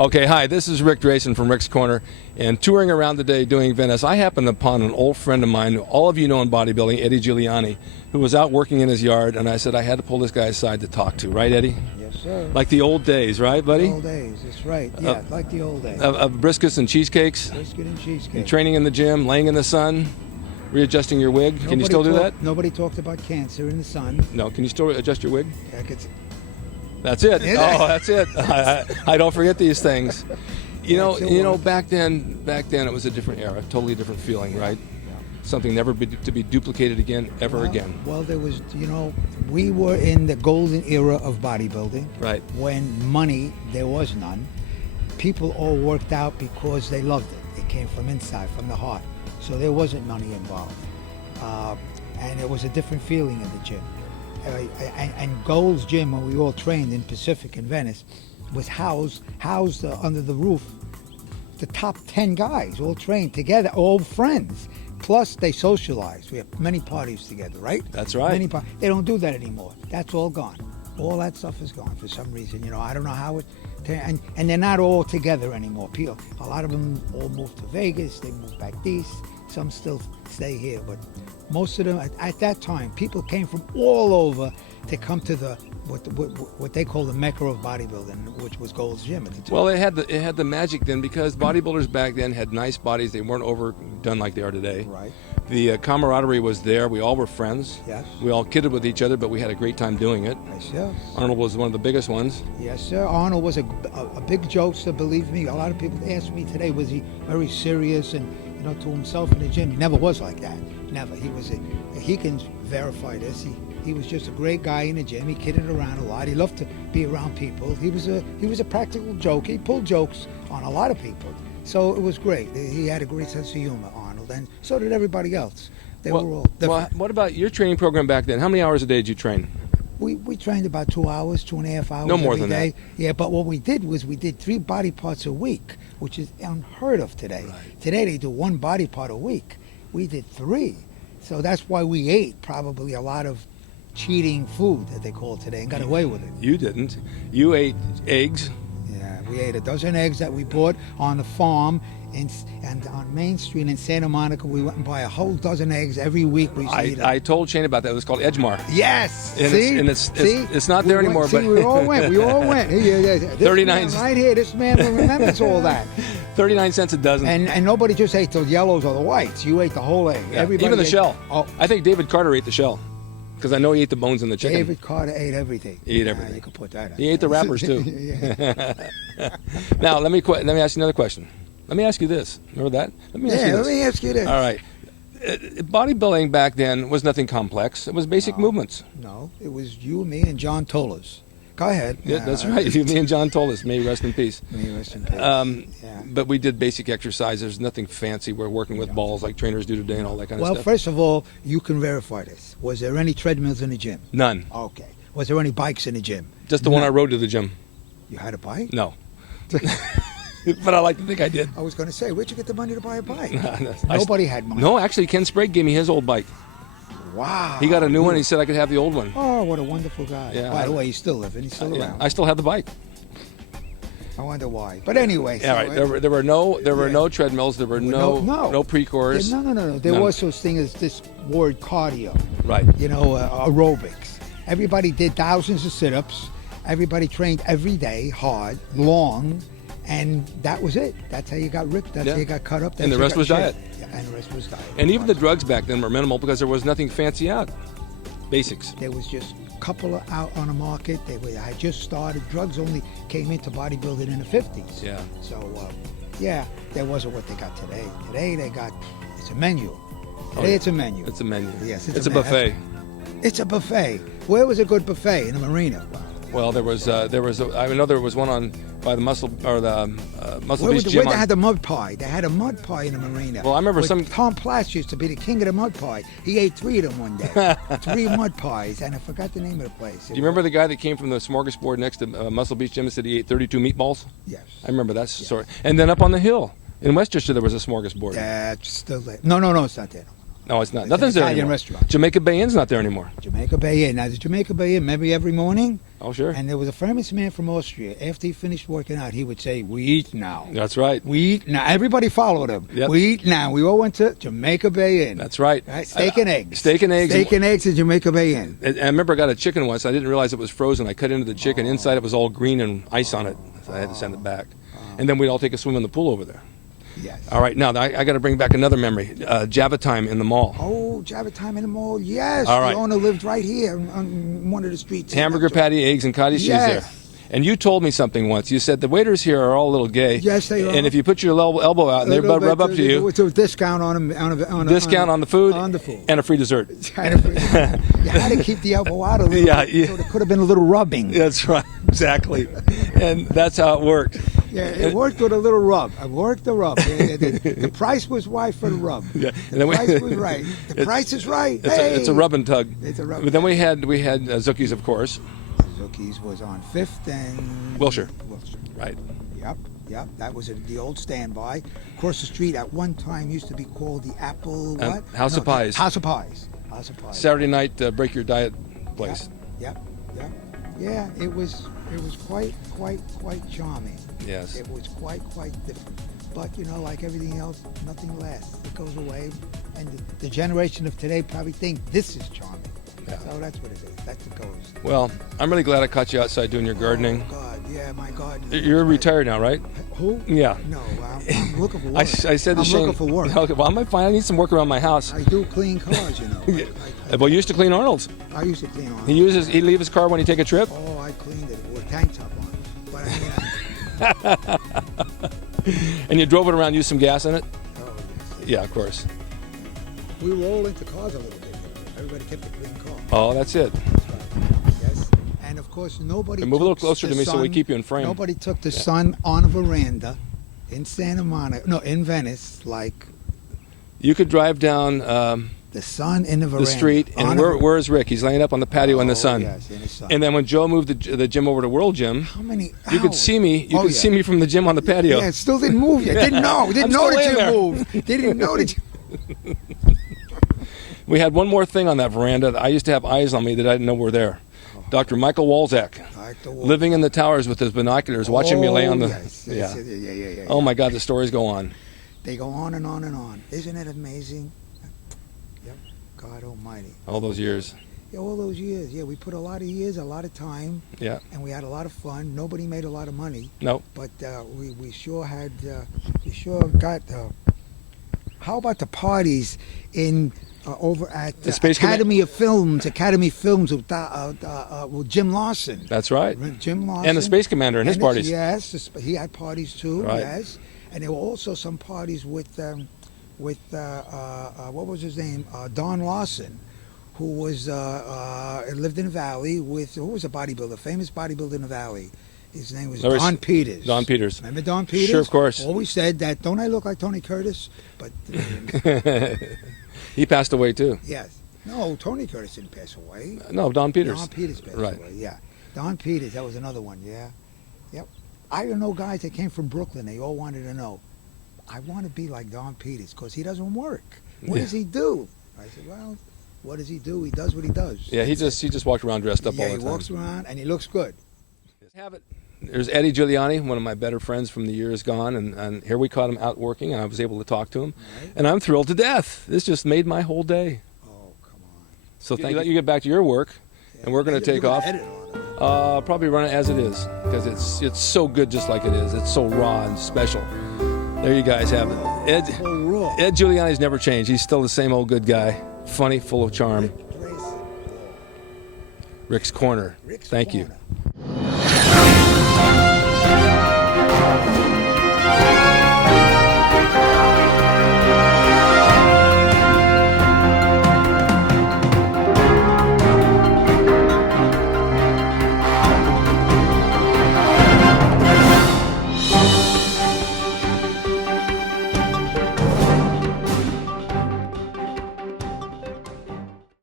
Okay, hi, this is Rick Drasin from Rick's Corner, and touring around today doing Venice, I happened upon an old friend of mine, who all of you know in bodybuilding, Eddie Giuliani, who was out working in his yard, and I said I had to pull this guy aside to talk to. Right, Eddie? Yes, sir. Like the old days, right, buddy? The old days, that's right. Yeah, like the old days. Of briskets and cheesecakes? Brisket and cheesecake. And training in the gym, laying in the sun, readjusting your wig. Can you still do that? Nobody talked about cancer in the sun. No, can you still adjust your wig? Yeah, I could. That's it. Oh, that's it. I don't forget these things. You know, back then it was a different era, totally different feeling, right? Yeah. Something never to be duplicated again, ever again. Well, there was, we were in the golden era of bodybuilding. Right. When money, there was none. People all worked out because they loved it. It came from inside, from the heart. So there wasn't money involved. And it was a different feeling in the gym. And Gold's Gym, where we all trained in Pacific in Venice, was housed under the roof. The top 10 guys all trained together, all friends. Plus, they socialized. We have many parties together, right? That's right. They don't do that anymore. That's all gone. All that stuff is gone for some reason. I don't know how it. And they're not all together anymore. People, a lot of them all moved to Vegas. They moved back east. Some still stay here, but most of them at that time, people came from all over to come to what they call the Mecca of bodybuilding, which was Gold's Gym at the time. Well, it had the magic then, because bodybuilders back then had nice bodies. They weren't overdone like they are today. Right. The camaraderie was there. We all were friends. Yes. We all kidded with each other, but we had a great time doing it. Yes, yes. Arnold was one of the biggest ones. Yes, sir. Arnold was a big jokester, believe me. A lot of people ask me today, was he very serious and to himself in the gym? He never was like that. Never. He can verify this. He was just a great guy in the gym. He kidded around a lot. He loved to be around people. He was a practical joker. He pulled jokes on a lot of people. So it was great. He had a great sense of humor, Arnold, and so did everybody else. They were all different. Well, what about your training program back then? How many hours a day did you train? We trained about 2 hours, 2.5 hours. No more every than day. that. Yeah, but what we did was we did 3 body parts a week, which is unheard of today. Right. Today they do 1 body part a week. We did 3. So that's why we ate probably a lot of cheating food that they call it today and got away with it. You didn't. You ate eggs. Yeah, we ate a dozen eggs that we bought on the farm, and on Main Street in Santa Monica, we went and buy a whole dozen eggs every week. I told Shane about that. It was called Edgemar. Yes. And it's not there anymore. But we all went. We all went. 39 right here. This man remembers all that. 39 cents a dozen. And nobody just ate the yellows or the whites. You ate the whole egg. Yeah, Everybody even the ate, shell. Oh, I think David Carter ate the shell, because I know he ate the bones in the chicken. David Carter ate everything. He ate everything. You could put that. He ate the wrappers too. Now let me ask you another question. Let me ask you this. Remember that? Let me ask you this. All right. Bodybuilding back then was nothing complex. It was basic movements. No, it was you, me, and John Tollers. Go ahead. Yeah, that's right. You, me, and John Tollers. May he rest in peace. May he rest in peace. But we did basic exercise. There's nothing fancy. We're working with balls like trainers do today and all that kind of stuff. Well, first of all, you can verify this. Was there any treadmills in the gym? None. Okay. Was there any bikes in the gym? Just the one I rode to the gym. You had a bike? No. But I like to think I did. I was going to say, where'd you get the money to buy a bike? Nobody had money. No, actually, Ken Sprague gave me his old bike. Wow. He got a new one. He said I could have the old one. Oh, what a wonderful guy. Yeah, By the way, he's still living. He's still around. I still have the bike. I wonder why. But anyway. Yeah, right. There were no treadmills. There were no pre-course. No. There was such thing as this word cardio. Right. Aerobics. Everybody did thousands of sit-ups. Everybody trained every day, hard, long. And that was it. That's how you got ripped. That's how you got cut up. And the rest was diet. Yeah, and the rest was diet. And even the drugs back then were minimal because there was nothing fancy out. Basics. There was just a couple out on the market. They had just started. Drugs only came into bodybuilding in the 50s. Yeah. So, there wasn't what they got today. Today it's a menu. Today it's a menu. It's a menu. Yes, it's a buffet. It's a buffet. Where was a good buffet? In the marina. Well, there was I know there was one by the Muscle Beach gym. Where they had the mud pie. They had a mud pie in the marina. Well, I remember Tom Platz used to be the king of the mud pie. He ate 3 of them one day. 3 mud pies, and I forgot the name of the place. Do you remember the guy that came from the smorgasbord next to Muscle Beach gym and said he ate 32 meatballs? Yes. I remember that story. And then up on the hill in Westchester there was a smorgasbord. That's still there. No, it's not there. No, it's not. It's Nothing's an there Italian anymore. restaurant. Jamaica Bay Inn's not there anymore. Jamaica Bay Inn. Now, the Jamaica Bay Inn, maybe every morning, Oh, sure. And there was a famous man from Austria. After he finished working out, he would say, "We eat now." That's right. We eat now. Everybody followed him. Yep. We eat now. We all went to Jamaica Bay Inn. That's right. Right? Steak and eggs. Steak and eggs. Steak and eggs at Jamaica Bay Inn. And I remember I got a chicken once. I didn't realize it was frozen. I cut into the chicken. Inside it was all green and ice on it. So I had to send it back. And then we'd all take a swim in the pool over there. Yes. All right, now I got to bring back another memory. Java time in the mall. Oh, Java time in the mall. Yes. All right. The owner lived right here on one of the streets. Hamburger patty, eggs, and cottage cheese there. And you told me something once. You said the waiters here are all a little gay. Yes, they are. And if you put your elbow out and they rub up to you, it's a discount on them. Discount on the food. On the food. And a free dessert. You had to keep the elbow out a little bit, so there could have been a little rubbing. That's right. Exactly. And that's how it worked. Yeah, it worked with a little rub. I worked the rub. The price was right for the rub. Yeah. The price was right. The price is right. It's a rub and tug. It's a rub. But then we had Zookie's, of course. Zookie's was on 5th and Wilshire. Right. Yep. That was the old standby. Across the street at one time used to be called the Apple what? House of Pies. House of Pies. Saturday night break your diet place. Yep. Yeah, it was quite charming. Yes. It was quite different. But like everything else, nothing lasts. It goes away, and the generation of today probably think this is charming. Yeah. So that's what it is. That's what goes. Well, I'm really glad I caught you outside doing your gardening. Oh God, yeah, my garden. You're retired now, right? Who? Yeah. No, I'm looking for work. I said to I'm Shane, looking for work. Okay, well, I need some work around my house. I do clean cars, Well, you used to clean Arnold's. I used to clean on. He leave his car when he take a trip. Oh, I cleaned it with a tank top on. But And you drove it around, used some gas in it. Oh yes. Yeah, of course. We were all into cars a little bit. Everybody kept a clean car. Oh, that's it. Yes. And of course, nobody. Move a little took closer the to me so we sun- keep you in frame. Nobody took the sun on a veranda in Santa Monica. No, in Venice, like You could drive down the sun in the veranda. the street, and where is Rick? He's laying up on the patio in the sun. Yes, in the sun. And then when Joe moved the gym over to World Gym, How many you could hours? see me. You could see me from the gym on the patio. Yeah, it still didn't move yet. Didn't know. Didn't I'm know still that in you there. moved. Didn't know that you. We had one more thing on that veranda that I used to have eyes on me that I didn't know were there. Dr. Michael Walczak, living in the towers with his binoculars, watching me lay on the. Yeah. Oh my God, the stories go on. They go on and on and on. Isn't it amazing? Yep. God Almighty. All those years. Yeah, all those years. Yeah, we put a lot of years, a lot of time. Yeah. And we had a lot of fun. Nobody made a lot of money. No. But we sure had. We sure got. How about the parties in over at The Space Academy Films with Jim Larson. That's right. Jim Larson. And the Space Commander and his parties. Yes, he had parties too. Right. Yes, and there were also some parties with what was his name? Don Larson, who was lived in the Valley who was a bodybuilder, famous bodybuilder in the Valley. His name was Don Peters. Don Peters. Remember Don Peters? Sure, of course. Always said that. Don't I look like Tony Curtis? But He passed away too. yes. No, Tony Curtis didn't pass away. No, Don Peters. Don Peters passed Right. away. Yeah. Don Peters. That was another one. Yeah. Yep. I know guys that came from Brooklyn. They all wanted to know. I want to be like Don Peters because he doesn't work. What does he do? I said, well, what does he do? He does what he does. Yeah, he just walked around dressed up all the he time. walks around and he looks good. Have it. There's Eddie Giuliani, one of my better friends from the years gone, and here we caught him out working, and I was able to talk to him, Right. and I'm thrilled to death. This just made my whole day. Oh, come on. So thank you. Let you get back to your work, and we're going to take off. Edit all of it. Probably run it as it is because it's so good just like it is. It's so raw and special. There you guys have it. Oh, raw. Ed Giuliani's never changed. He's still the same old good guy, funny, full of charm. Drasin. Rick's Corner. Rick's Thank you. Corner.